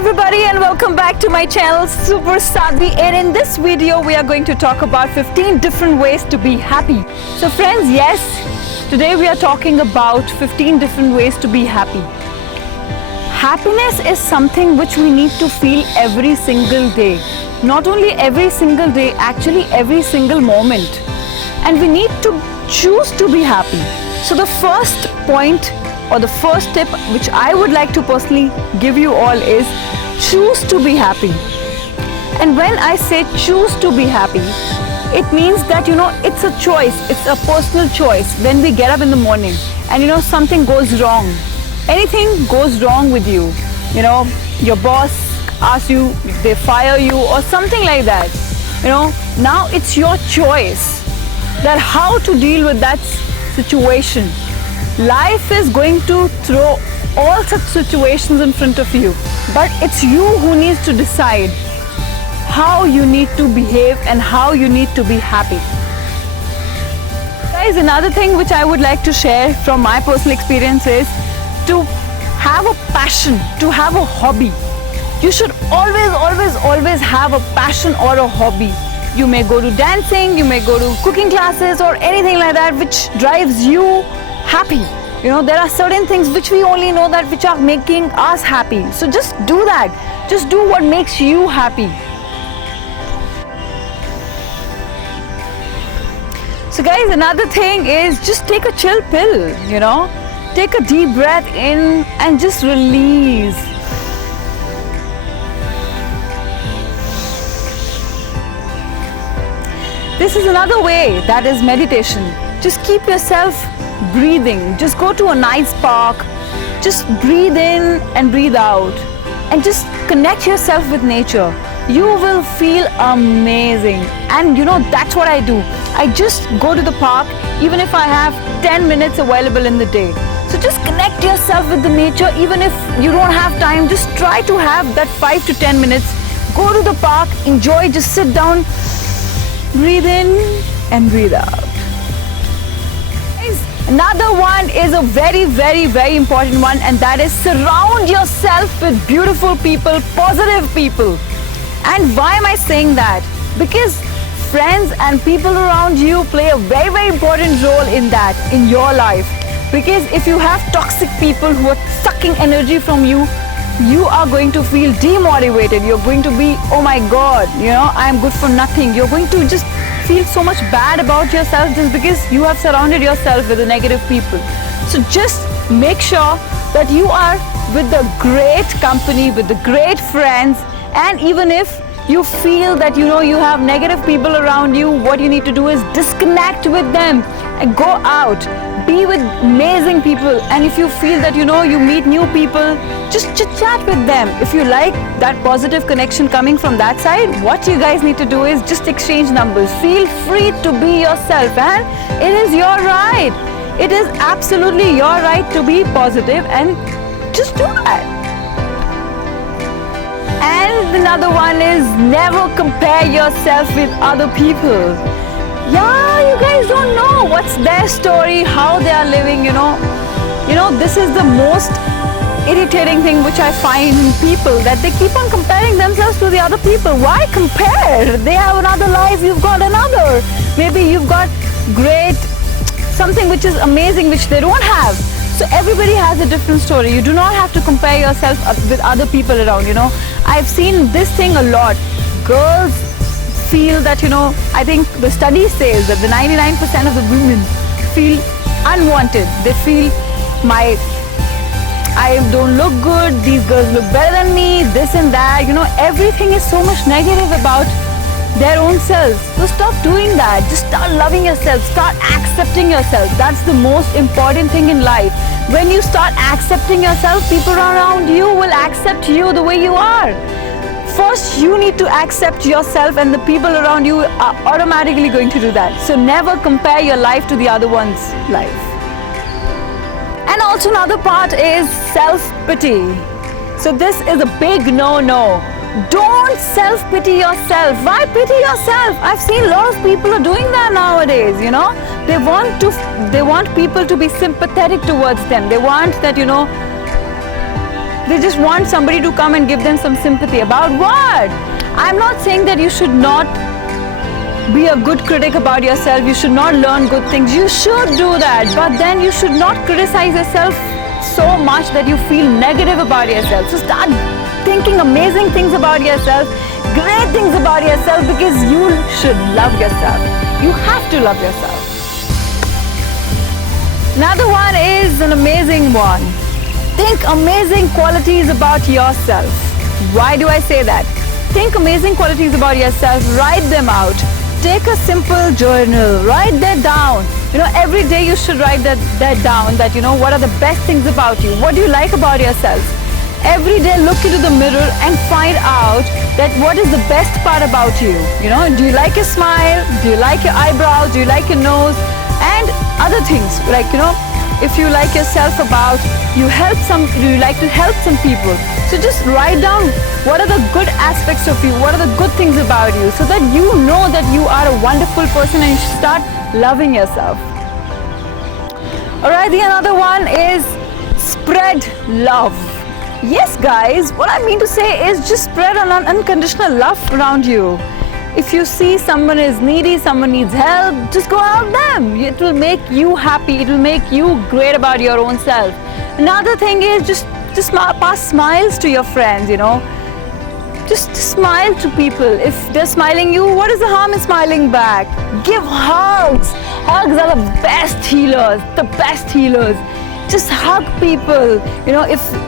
everybody and welcome back to my channel Super Sadhvi, and in this video we are going to talk about 15 different ways to be happy. So friends, yes, today we are talking about 15 different ways to be happy. Happiness is something which we need to feel every single day. Not only every single day, actually every single moment. And we need to choose to be happy. So the first point or the first tip which I would like to personally give you all is choose to be happy. And when I say choose to be happy, it means that it's a choice, it's a personal choice. When we get up in the morning and something goes wrong, anything goes wrong with you, your boss asks you, they fire you or something like that, now it's your choice that how to deal with that situation. Life is going to throw all such situations in front of you, but it's you who needs to decide how you need to behave and how you need to be happy. Guys, another thing which I would like to share from my personal experience is to have a passion, to have a hobby. You should always have a passion or a hobby. You may go to dancing, you may go to cooking classes or anything like that which drives you happy. There are certain things which we only know that which are making us happy. So just do that. Just do what makes you happy. So guys, another thing is just take a chill pill, Take a deep breath in and just release. This is another way, that is meditation. Just keep yourself breathing. Just go to a nice park. Just breathe in and breathe out. And just connect yourself with nature. You will feel amazing. And that's what I do. I just go to the park even if I have 10 minutes available in the day. So just connect yourself with the nature. Even if you don't have time, just try to have that 5 to 10 minutes. Go to the park, enjoy, just sit down, breathe in and breathe out. Another one is a very important one, and that is surround yourself with beautiful people, positive people. And why am I saying that? Because friends and people around you play a very important role in that, in your life. Because if you have toxic people who are sucking energy from you, you are going to feel demotivated. You're going to be, oh my God, I'm good for nothing. You're going to just feel so much bad about yourself just because you have surrounded yourself with the negative people. So just make sure that you are with the great company, with the great friends, and even if you feel that you have negative people around you, what you need to do is disconnect with them and go out. Be with amazing people, and if you feel that you meet new people, just chit chat with them. If you like that positive connection coming from that side, what you guys need to do is just exchange numbers. Feel free to be yourself, and it is your right. It is absolutely your right to be positive, and just do that. And another one is never compare yourself with other people. Yeah, you guys don't know what's their story, how they are living, this is the most irritating thing which I find in people, that they keep on comparing themselves to the other people. Why compare? They have another life, you've got another. Maybe you've got great, something which is amazing which they don't have. So everybody has a different story. You do not have to compare yourself with other people around, I've seen this thing a lot. Girls feel that, I think the study says that the 99% of the women feel unwanted. They feel I don't look good, these girls look better than me, this and that, everything is so much negative about their own selves. So stop doing that. Just start loving yourself, start accepting yourself. That's the most important thing in life. When you start accepting yourself, people around you will accept you the way you are. First, you need to accept yourself, and the people around you are automatically going to do that. So never compare your life to the other one's life. And also another part is self-pity. So this is a big no-no. Don't self-pity yourself. Why pity yourself? I've seen a lot of people are doing that nowadays, They want people to be sympathetic towards them. They want that, They just want somebody to come and give them some sympathy. About what? I'm not saying that you should not be a good critic about yourself. You should not learn good things. You should do that. But then you should not criticize yourself so much that you feel negative about yourself. So start thinking amazing things about yourself, great things about yourself, because you should love yourself. You have to love yourself. Another one is an amazing one. Think amazing qualities about yourself. Why do I say that? Think amazing qualities about yourself, write them out. Take a simple journal, write that down. Every day you should write that down, that what are the best things about you? What do you like about yourself? Every day look into the mirror and find out that what is the best part about you. Do you like your smile? Do you like your eyebrows? Do you like your nose? And other things, like, if you like yourself about, you like to help some people. So just write down what are the good aspects of you, what are the good things about you, so that you know that you are a wonderful person and you should start loving yourself. Alright, the another one is spread love. Yes guys, what I mean to say is just spread an unconditional love around you. If you see someone is needy, someone needs help, just go help them. It will make you happy. It will make you great about your own self. Another thing is just pass smiles to your friends, Just smile to people. If they're smiling you, what is the harm in smiling back? Give hugs. Hugs are the best healers. The best healers. Just hug people.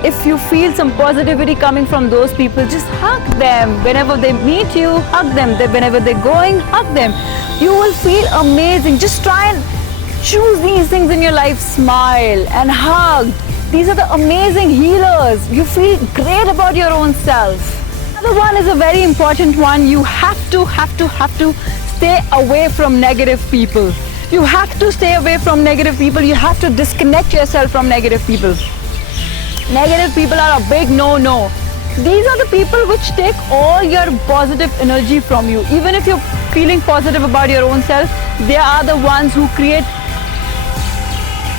If you feel some positivity coming from those people, just hug them. Whenever they meet you, hug them. Whenever they're going, hug them. You will feel amazing. Just try and choose these things in your life. Smile and hug. These are the amazing healers. You feel great about your own self. Another one is a very important one. You have to stay away from negative people. You have to stay away from negative people. You have to disconnect yourself from negative people. Negative people are a big no-no. These are the people which take all your positive energy from you. Even if you're feeling positive about your own self, they are the ones who create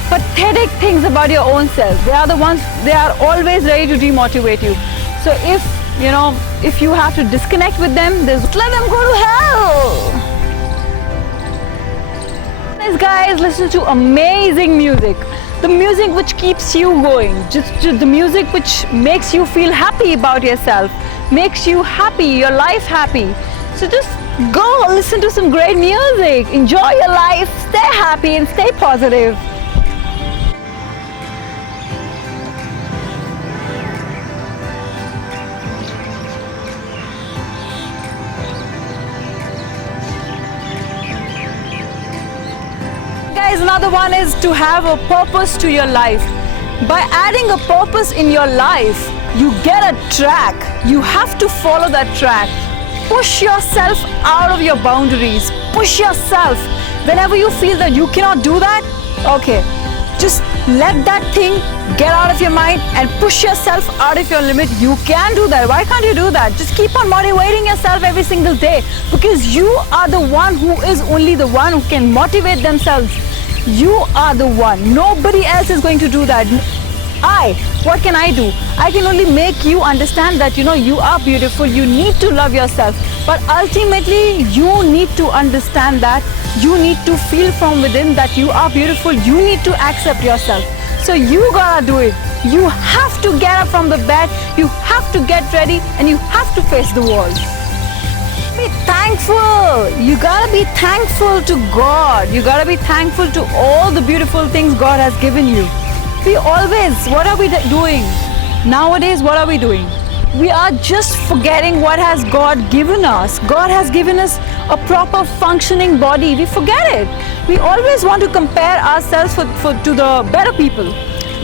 pathetic things about your own self. They are always ready to demotivate you. So if you have to disconnect with them, let them go to hell. Guys, listen to amazing music. The music which keeps you going. Just the music which makes you feel happy about yourself. Makes you happy, your life happy. So just go listen to some great music. Enjoy your life. Stay happy and stay positive. Guys, another one is to have a purpose to your life. By adding a purpose in your life, you get a track. You have to follow that track. Push yourself out of your boundaries. Push yourself. Whenever you feel that you cannot do that, okay, just let that thing get out of your mind and push yourself out of your limit. You can do that. Why can't you do that? Just keep on motivating yourself every single day, because you are the one who is only the one who can motivate themselves. You are the one. Nobody else is going to do that. What can I do? I can only make you understand that you are beautiful. You need to love yourself. But ultimately, you need to understand that. You need to feel from within that you are beautiful. You need to accept yourself. So you gotta do it. You have to get up from the bed. You have to get ready, and you have to face the wall. Be thankful. You gotta be thankful to God. You gotta be thankful to all the beautiful things God has given you. What are we doing? Nowadays, what are we doing? We are just forgetting what has God given us. God has given us a proper functioning body. We forget it. We always want to compare ourselves to the better people.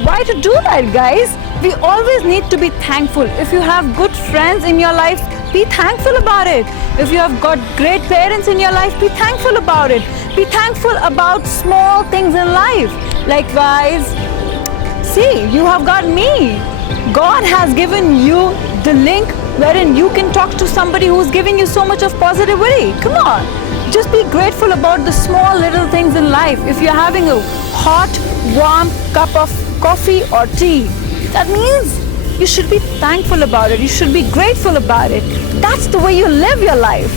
Why to do that, guys? We always need to be thankful. If you have good friends in your life, be thankful about it. If you have got great parents in your life, be thankful about it. Be thankful about small things in life. Like, guys, see, you have got me. God has given you the link wherein you can talk to somebody who's giving you so much of positivity. Come on. Just be grateful about the small little things in life. If you're having a hot, warm cup of coffee or tea, that means you should be thankful about it. You should be grateful about it. That's the way you live your life.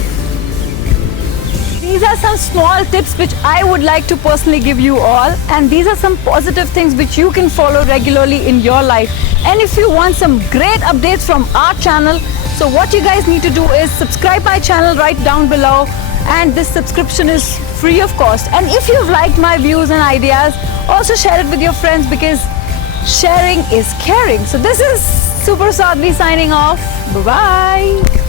These are some small tips which I would like to personally give you all, and these are some positive things which you can follow regularly in your life. And if you want some great updates from our channel, so what you guys need to do is subscribe my channel right down below, and this subscription is free of cost. And if you've liked my views and ideas, also share it with your friends, because sharing is caring. So this is Super Sadhvi signing off. Bye bye.